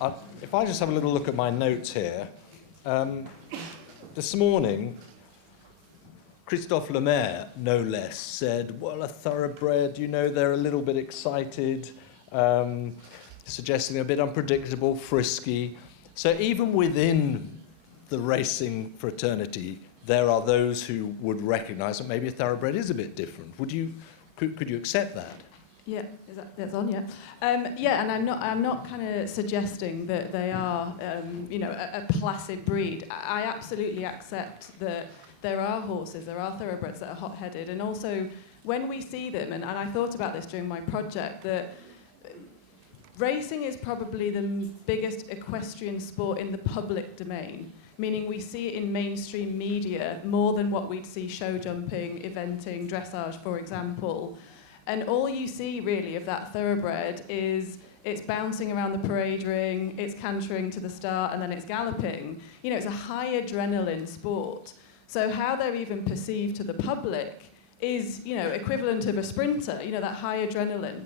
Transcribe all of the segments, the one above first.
If I just have a little look at my notes here, this morning, Christophe Lemaire, no less, said, well, a thoroughbred, you know, they're a little bit excited, suggesting they're a bit unpredictable, frisky. So even within the racing fraternity, there are those who would recognise that maybe a thoroughbred is a bit different. Could you accept that? Yeah, that's on, yeah. Yeah, and I'm not kind of suggesting that they are, you know, a placid breed. I absolutely accept that there are horses, there are thoroughbreds that are hot-headed, and also when we see them, and I thought about this during my project, that racing is probably the biggest equestrian sport in the public domain, meaning we see it in mainstream media more than what we'd see show jumping, eventing, dressage, for example. And all you see, really, of that thoroughbred is it's bouncing around the parade ring, it's cantering to the start, and then it's galloping. You know, it's a high adrenaline sport. So how they're even perceived to the public is, you know, equivalent of a sprinter, you know, that high adrenaline.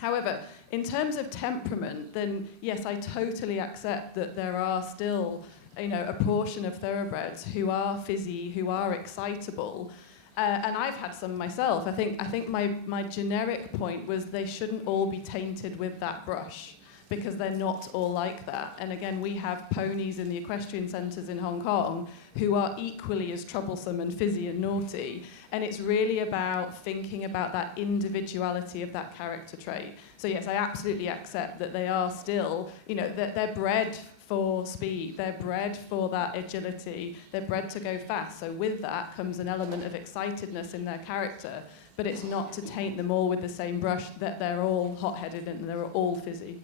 However, in terms of temperament, then yes, I totally accept that there are still, you know, a portion of thoroughbreds who are fizzy, who are excitable. And I've had some myself. I think my generic point was they shouldn't all be tainted with that brush, because they're not all like that. And again, we have ponies in the equestrian centres in Hong Kong who are equally as troublesome and fizzy and naughty. And it's really about thinking about that individuality of that character trait. So yes, I absolutely accept that they are still, you know, they're bred for speed, they're bred for that agility, they're bred to go fast. So with that comes an element of excitedness in their character, but it's not to taint them all with the same brush that they're all hot-headed and they're all fizzy.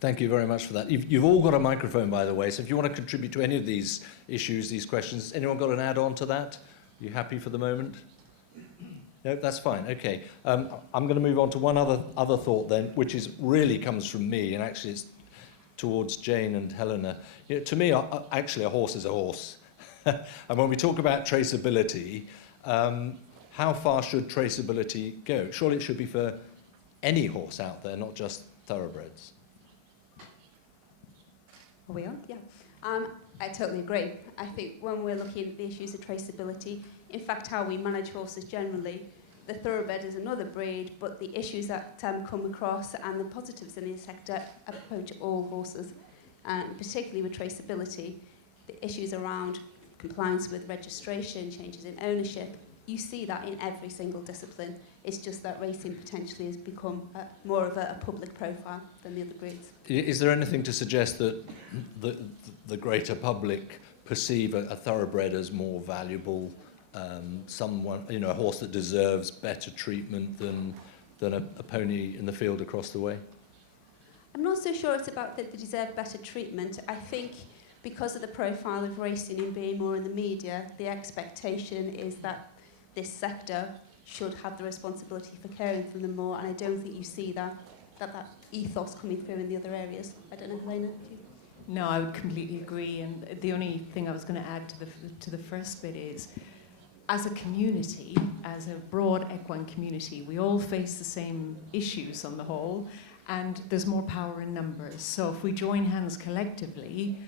Thank you very much for that. You've all got a microphone, by the way, so if you want to contribute to any of these issues, these questions, anyone got an add-on to that? Are you happy for the moment? No, that's fine, okay. I'm going to move on to one other thought then, which is really comes from me, and actually it's towards Jane and Helena. You know, to me, actually, a horse is a horse. And when we talk about traceability, how far should traceability go? Surely it should be for any horse out there, not just thoroughbreds. Are we on? Yeah. I totally agree. I think when we're looking at the issues of traceability, in fact, how we manage horses generally, the thoroughbred is another breed, but the issues that come across and the positives in the sector approach all horses, and particularly with traceability, the issues around compliance with registration, changes in ownership. You see that in every single discipline. It's just that racing potentially has become more of a public profile than the other breeds. Is there anything to suggest that the greater public perceive a thoroughbred as more valuable, someone, you know, a horse that deserves better treatment than a pony in the field across the way? I'm not so sure it's about that they deserve better treatment. I think because of the profile of racing and being more in the media, the expectation is that this sector should have the responsibility for caring for them more, and I don't think you see that ethos coming through in the other areas. I don't know, Helena? No, I would completely agree, and the only thing I was going to add to the first bit is, as a community, as a broad equine community, we all face the same issues on the whole, and there's more power in numbers. So if we join hands collectively,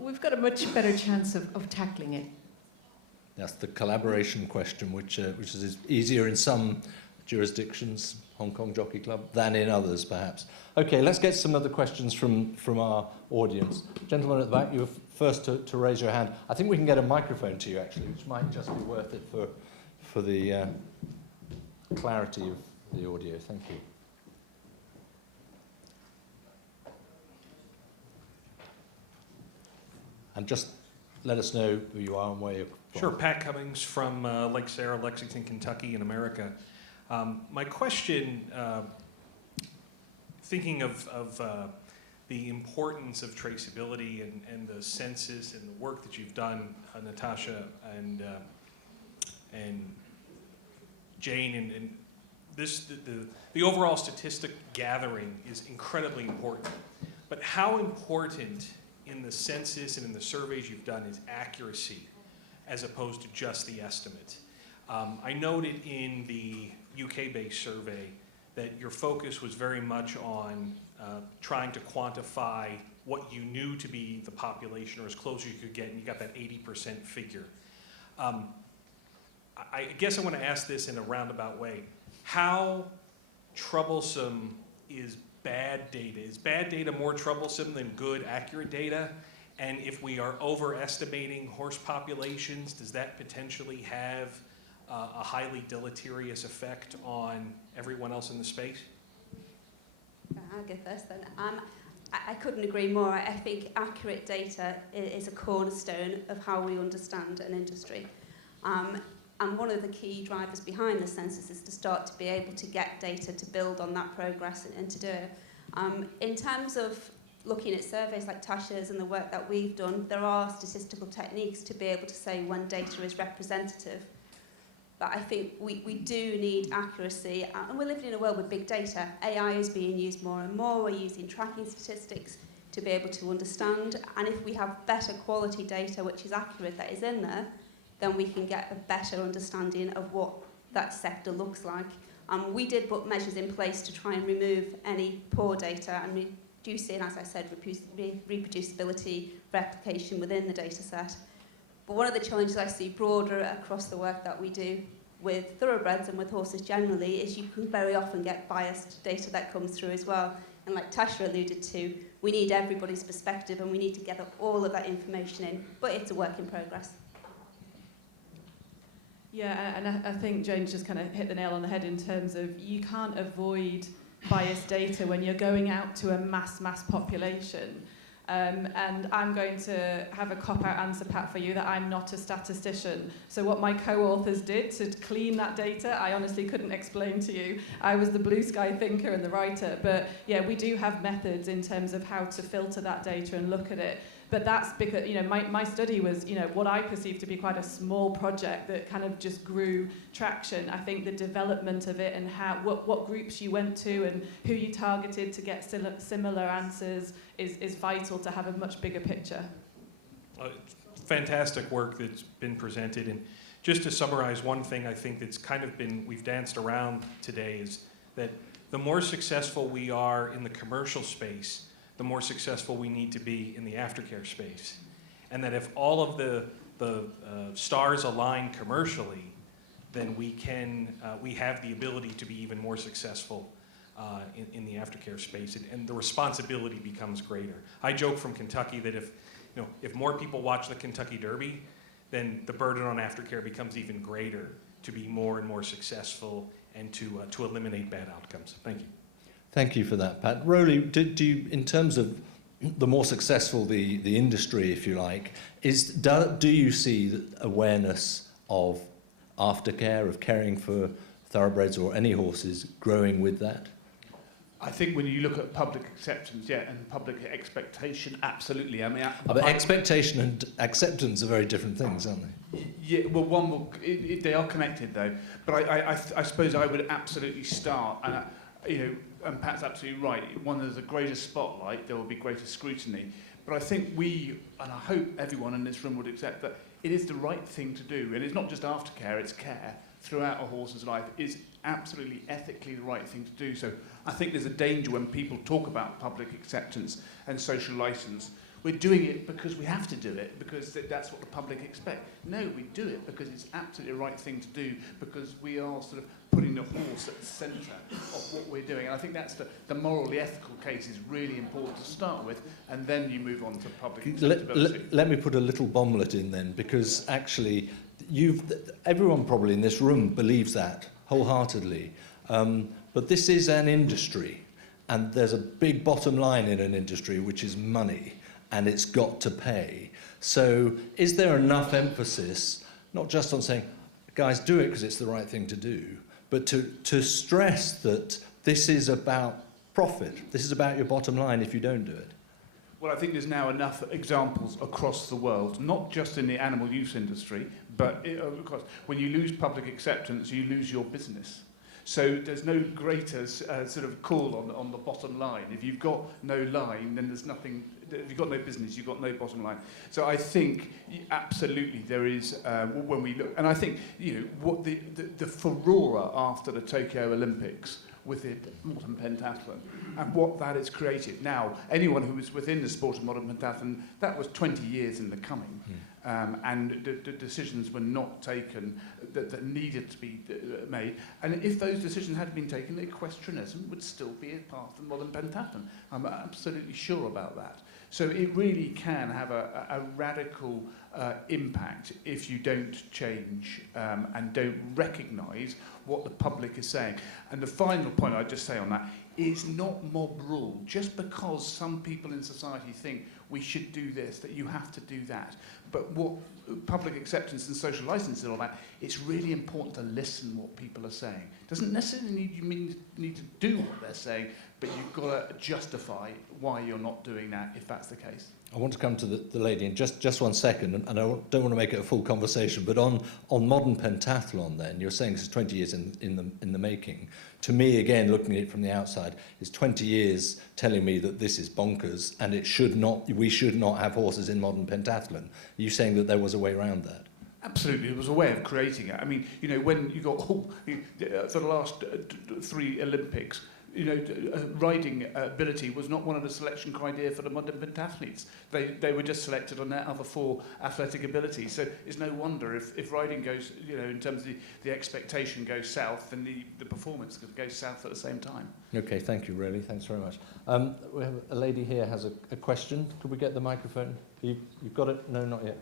we've got a much better chance of tackling it. That's the collaboration question, which is easier in some jurisdictions, Hong Kong Jockey Club, than in others, perhaps. Okay, let's get some of the questions from our audience. Gentleman at the back, you were first to raise your hand. I think we can get a microphone to you, actually, which might just be worth it for the clarity of the audio. Thank you. And just let us know who you are and where you're from. Sure, Pat Cummings from Lake Sarah, Lexington, Kentucky in America. My question, thinking of the importance of traceability and the census and the work that you've done, Natasha and Jane, and this, the overall statistic gathering is incredibly important. But how important in the census and in the surveys you've done is accuracy as opposed to just the estimate? I noted in the UK-based survey that your focus was very much on trying to quantify what you knew to be the population, or as close as you could get, and you got that 80% figure. I guess I want to ask this in a roundabout way. How troublesome is bad data? Is bad data more troublesome than good, accurate data? And if we are overestimating horse populations, does that potentially have a highly deleterious effect on everyone else in the space? I'll go first then. I couldn't agree more. I think accurate data is a cornerstone of how we understand an industry. And one of the key drivers behind the census is to start to be able to get data to build on that progress and to do it. In terms of looking at surveys like Tasha's and the work that we've done, there are statistical techniques to be able to say when data is representative. But I think we do need accuracy, and we're living in a world with big data. AI is being used more and more. We're using tracking statistics to be able to understand, and if we have better quality data which is accurate that is in there, then we can get a better understanding of what that sector looks like. We did put measures in place to try and remove any poor data and reducing, as I said, reproducibility, replication within the data set. But one of the challenges I see broader across the work that we do with thoroughbreds and with horses generally is you can very often get biased data that comes through as well. And like Tasha alluded to, we need everybody's perspective and we need to gather all of that information in, but it's a work in progress. Yeah, and I think Jane's just kind of hit the nail on the head in terms of you can't avoid biased data when you're going out to a mass population. And I'm going to have a cop-out answer, Pat, for you, that I'm not a statistician. So what my co-authors did to clean that data, I honestly couldn't explain to you. I was the blue sky thinker and the writer. But yeah, we do have methods in terms of how to filter that data and look at it. But that's because, my study was, what I perceived to be quite a small project that kind of just grew traction. I think the development of it and what groups you went to and who you targeted to get similar answers is vital to have a much bigger picture. Fantastic work that's been presented. And just to summarize, one thing I think that's kind of we've danced around today is that the more successful we are in the commercial space, the more successful we need to be in the aftercare space. And that if all of the stars align commercially, then we have the ability to be even more successful in the aftercare space, and the responsibility becomes greater. I joke from Kentucky that if more people watch the Kentucky Derby, then the burden on aftercare becomes even greater to be more and more successful and to eliminate bad outcomes. Thank you. Thank you for that, Pat. Rowley, do you, in terms of the more successful the industry, if you like, do you see the awareness of aftercare, of caring for thoroughbreds or any horses growing with that? I think when you look at public acceptance, and public expectation, absolutely. I mean, but expectation and acceptance are very different things, aren't they? Yeah, well, they are connected though. But I suppose I would absolutely start, and Pat's absolutely right. When there's a greater spotlight, there will be greater scrutiny. But I think we, and I hope everyone in this room would accept that it is the right thing to do. And it's not just aftercare, it's care throughout a horse's life. It's absolutely ethically the right thing to do. So I think there's a danger when people talk about public acceptance and social license. We're doing it because we have to do it, because that's what the public expect. No, we do it because it's absolutely the right thing to do, because we are sort of putting the horse at the centre of what we're doing. And I think that's the morally ethical case is really important to start with, and then you move on to public acceptability. Let me put a little bomblet in then, because actually everyone probably in this room believes that wholeheartedly. But this is an industry, and there's a big bottom line in an industry, which is money, and it's got to pay. So is there enough emphasis, not just on saying, guys, do it because it's the right thing to do, but to stress that this is about profit, this is about your bottom line if you don't do it? Well, I think there's now enough examples across the world, not just in the animal use industry, but of course, when you lose public acceptance, you lose your business. So there's no greater sort of call on the bottom line. If you've got no line, then there's nothing. If you've got no business, you've got no bottom line. So I think absolutely there is, when we look, and I think what the furore after the Tokyo Olympics within modern pentathlon and what that has created. Now, anyone who was within the sport of modern pentathlon, that was 20 years in the coming. And the decisions were not taken that needed to be made. And if those decisions had been taken, equestrianism would still be a part of modern pentathlon. I'm absolutely sure about that. So it really can have a radical impact if you don't change and don't recognise what the public is saying. And the final point I'd just say on that is not mob rule. Just because some people in society think we should do this, that you have to do that. But what public acceptance and social licence is all about, it's really important to listen what people are saying. Doesn't necessarily need to do what they're saying, but you've got to justify why you're not doing that if that's the case. I want to come to the lady in just 1 second, and I don't want to make it a full conversation, but on modern pentathlon then, you're saying this is 20 years in the making. To me, again, looking at it from the outside, it's 20 years telling me that this is bonkers and we should not have horses in modern pentathlon. Are you saying that there was a way around that? Absolutely, it was a way of creating it. I mean, you know, when you got for the last 3 Olympics, you know, riding ability was not one of the selection criteria for the modern pentathletes. They were just selected on their other 4 athletic abilities. So it's no wonder if riding goes, you know, in terms of the expectation goes south, then the performance goes south at the same time. Okay, thank you, really. Thanks very much. We have a lady here has a question. Could we get the microphone? You've got it? No, not yet.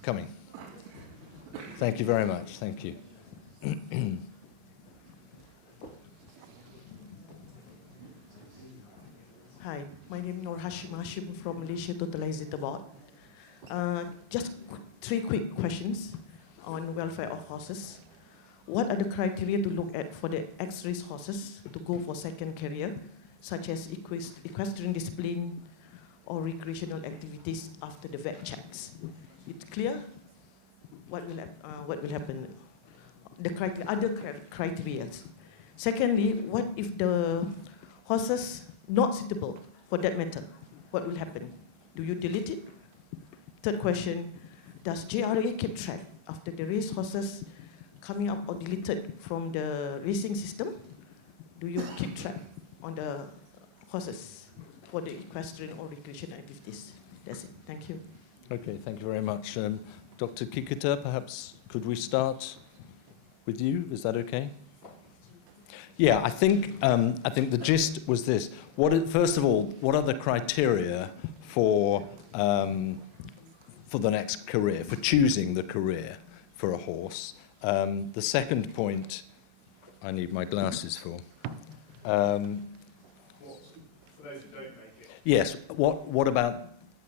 Coming. Thank you very much. Thank you. Hi, my name is Nur Hashim from Malaysia Totalizer Board. Just 3 quick questions on welfare of horses. What are the criteria to look at for the ex-race horses to go for second career, such as equestrian discipline or recreational activities after the vet checks? It's clear what will happen, the other criteria. Secondly, what if the horses not suitable for that method? What will happen? Do you delete it? Third question, does JRA keep track after the race horses coming up or deleted from the racing system? Do you keep track on the horses for the equestrian or recreational activities? That's it. Thank you. Okay, thank you very much. Dr. Kikuta, perhaps could we start with you? Is that okay? Yeah, I think the gist was this. First of all, what are the criteria for the next career, for choosing the career for a horse? The second point, I need my glasses for. For those who don't make it. Yes, what about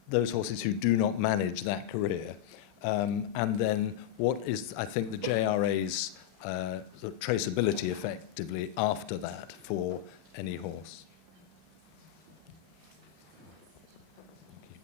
those horses who do not manage that career? And then what is, I think, the JRA's sort of traceability effectively after that for any horse? Thank you.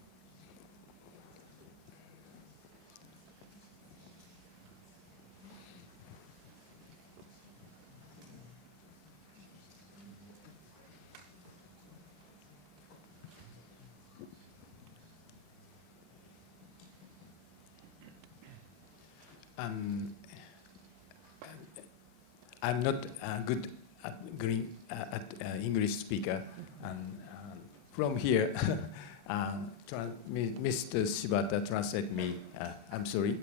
I'm not good at English speaker, and from here, Mr. Shibata translate me. I'm sorry.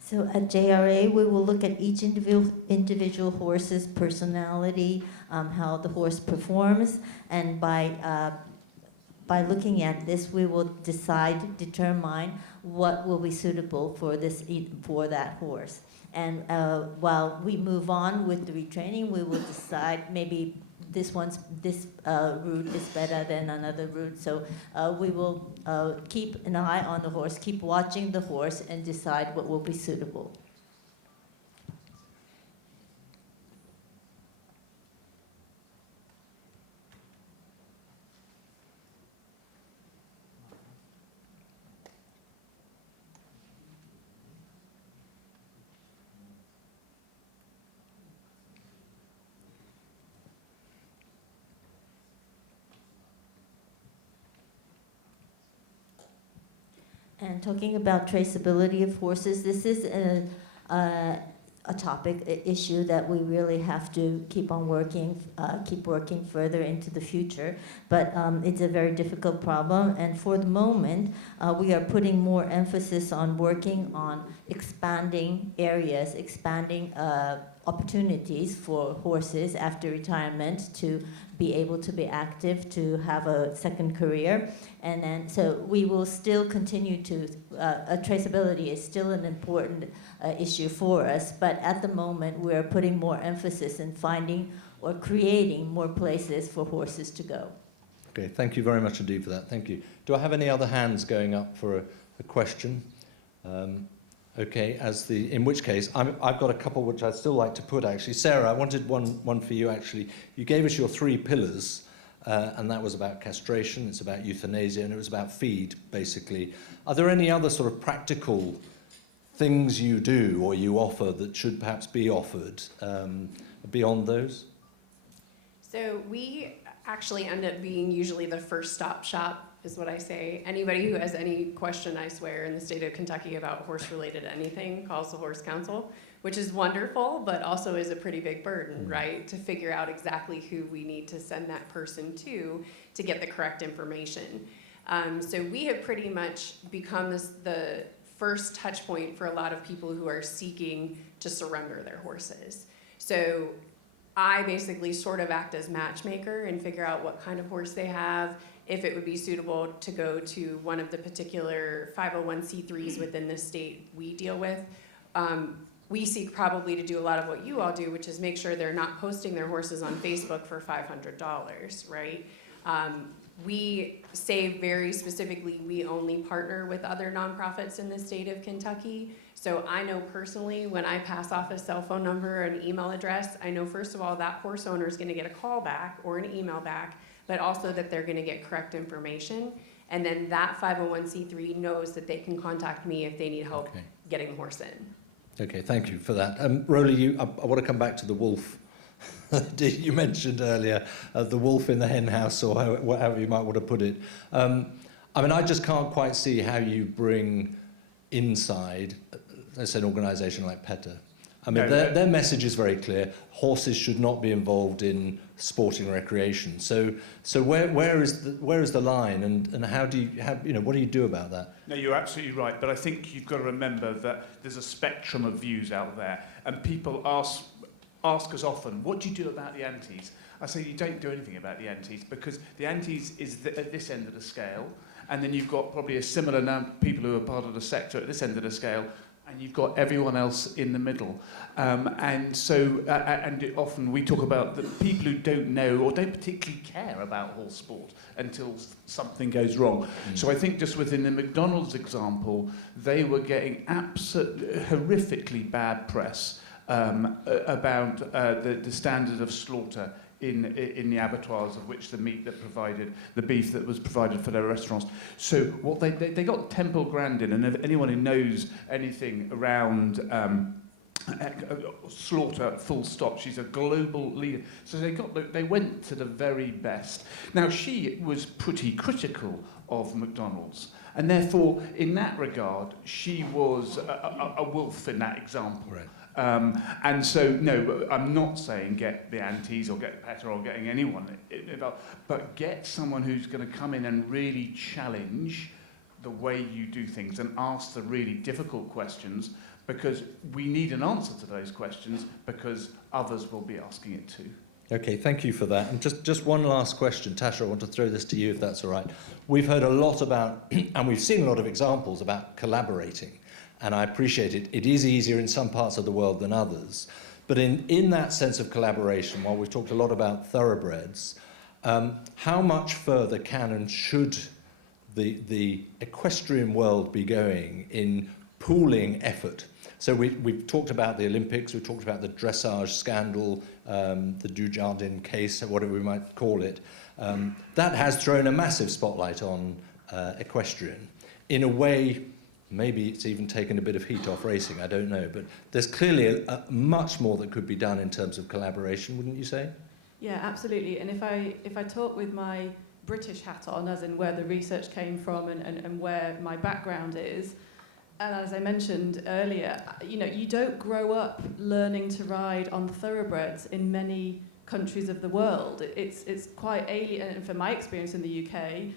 So at JRA, we will look at each individual horse's personality, how the horse performs, and by looking at this, we will determine what will be suitable for that horse. And while we move on with the retraining, we will decide maybe this route is better than another route. So we will keep an eye on the horse, keep watching the horse, and decide what will be suitable. And talking about traceability of horses, this is a topic, issue that we really have to keep on working, keep working further into the future. But it's a very difficult problem, and for the moment, we are putting more emphasis on working on expanding areas, expanding opportunities for horses after retirement to be able to be active, to have a second career. And then, so we will still continue to, traceability is still an important issue for us, but at the moment we're putting more emphasis in finding or creating more places for horses to go. Okay, thank you very much indeed for that. Thank you. Do I have any other hands going up for a question? Okay, in which case, I've got a couple which I'd still like to put, actually. Sarah, I wanted one for you, actually. You gave us your 3 pillars, and that was about castration, it's about euthanasia, and it was about feed, basically. Are there any other sort of practical things you do or you offer that should perhaps be offered beyond those? So we actually end up being usually the first stop shop, is what I say. Anybody who has any question, I swear, in the state of Kentucky about horse-related anything calls the Horse Council, which is wonderful, but also is a pretty big burden, right? To figure out exactly who we need to send that person to get the correct information. So we have pretty much become the first touch point for a lot of people who are seeking to surrender their horses. So I basically sort of act as matchmaker and figure out what kind of horse they have, if it would be suitable to go to one of the particular 501c3s within the state we deal with. We seek probably to do a lot of what you all do, which is make sure they're not posting their horses on Facebook for $500, right? We say very specifically we only partner with other nonprofits in the state of Kentucky. So I know personally when I pass off a cell phone number or an email address, I know first of all that horse owner is going to get a call back or an email back, but also that they're going to get correct information. And then that 501c3 knows that they can contact me if they need help getting the horse in. Okay, thank you for that. Roly, I want to come back to the wolf. You mentioned earlier the wolf in the hen house, or however you might want to put it. I mean, I just can't quite see how you bring inside, let's say, an organisation like PETA. I mean, their message is very clear. Horses should not be involved in sporting recreation. So where is the line, and how do you what do you do about that? No, you're absolutely right. But I think you've got to remember that there's a spectrum of views out there, and people ask us often, what do you do about the antis? I say you don't do anything about the antis, because the antis is at this end of the scale, and then you've got probably a similar number of people who are part of the sector at this end of the scale, and you've got everyone else in the middle. And often we talk about the people who don't know or don't particularly care about horse sport until something goes wrong. So I think just within the McDonald's example, they were getting absolutely horrifically bad press about the standard of slaughter in the abattoirs, of which the beef that was provided for their restaurants. So what they got Temple Grandin, and if anyone who knows anything around slaughter, full stop, she's a global leader. So they went to the very best. Now she was pretty critical of McDonald's, and therefore in that regard she was a wolf in that example. Right. And so, no, I'm not saying get the antis or get PETA or getting anyone involved, but get someone who's going to come in and really challenge the way you do things and ask the really difficult questions, because we need an answer to those questions, because others will be asking it too. Okay, thank you for that. And just one last question. Tasha, I want to throw this to you, if that's all right. We've heard a lot about, and we've seen a lot of examples about collaborating. And I appreciate it. It is easier in some parts of the world than others. But in that sense of collaboration, while we've talked a lot about thoroughbreds, how much further can and should the equestrian world be going in pooling effort? So we've talked about the Olympics, we've talked about the dressage scandal, the Dujardin case, whatever we might call it. That has thrown a massive spotlight on equestrian. In a way, maybe it's even taken a bit of heat off racing, I don't know. But there's clearly much more that could be done in terms of collaboration, wouldn't you say? Yeah, absolutely. And if I talk with my British hat on, as in where the research came from and where my background is, and as I mentioned earlier, you don't grow up learning to ride on thoroughbreds in many countries of the world. It's quite alien, and from my experience in the UK,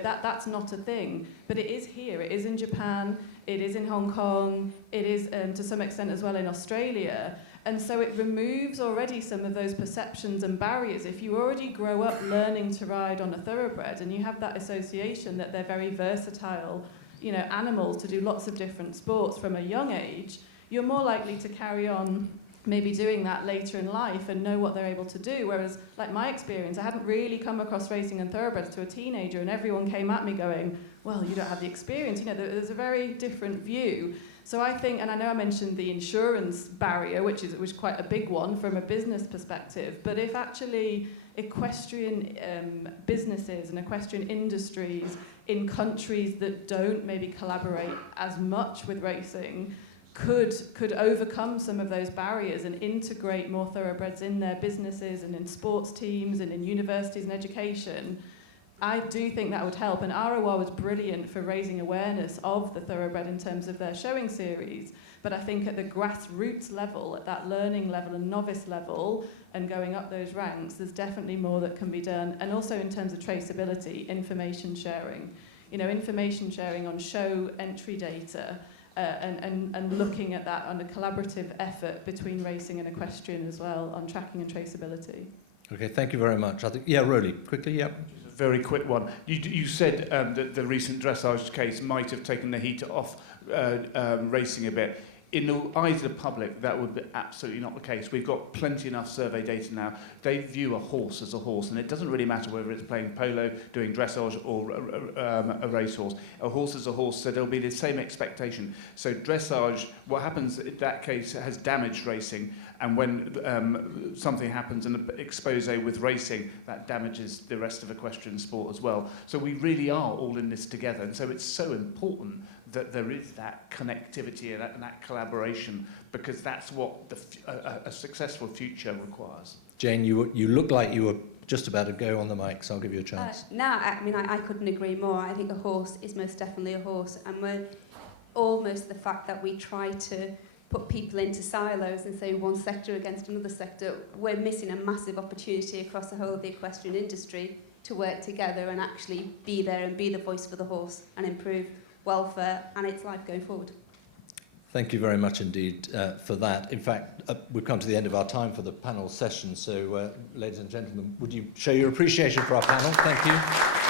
that's not a thing. But it is here. It is in Japan. It is in Hong Kong. It is to some extent as well in Australia. And so it removes already some of those perceptions and barriers. If you already grow up learning to ride on a thoroughbred and you have that association that they're very versatile, animals to do lots of different sports from a young age, you're more likely to carry on maybe doing that later in life and know what they're able to do. Whereas, like my experience, I hadn't really come across racing and thoroughbreds to a teenager, and everyone came at me going, well, you don't have the experience. There's a very different view. So I think, and I know I mentioned the insurance barrier, which is quite a big one from a business perspective, but if actually equestrian businesses and equestrian industries in countries that don't maybe collaborate as much with racing could overcome some of those barriers and integrate more thoroughbreds in their businesses and in sports teams and in universities and education, I do think that would help. And ROR was brilliant for raising awareness of the thoroughbred in terms of their showing series. But I think at the grassroots level, at that learning level and novice level, and going up those ranks, there's definitely more that can be done. And also in terms of traceability, information sharing. Information sharing on show entry data, and looking at that on a collaborative effort between racing and equestrian as well on tracking and traceability. Okay, thank you very much. I think, Roly, quickly, yeah. Very quick one. You said that the recent dressage case might have taken the heat off racing a bit. In the eyes of the public, that would be absolutely not the case. We've got plenty enough survey data now. They view a horse as a horse, and it doesn't really matter whether it's playing polo, doing dressage, or a racehorse. A horse is a horse, so there'll be the same expectation. So dressage, what happens in that case has damaged racing, and when something happens in an expose with racing, that damages the rest of equestrian sport as well. So we really are all in this together, and so it's so important that there is that connectivity and that collaboration, because that's what a successful future requires. Jane, you look like you were just about to go on the mic, so I'll give you a chance. I couldn't agree more. I think a horse is most definitely a horse, and we're almost the fact that we try to put people into silos and say one sector against another sector, we're missing a massive opportunity across the whole of the equestrian industry to work together and actually be there and be the voice for the horse and improve welfare and its life going forward. Thank you very much indeed for that. In fact, we've come to the end of our time for the panel session, so ladies and gentlemen, would you show your appreciation for our panel? Thank you.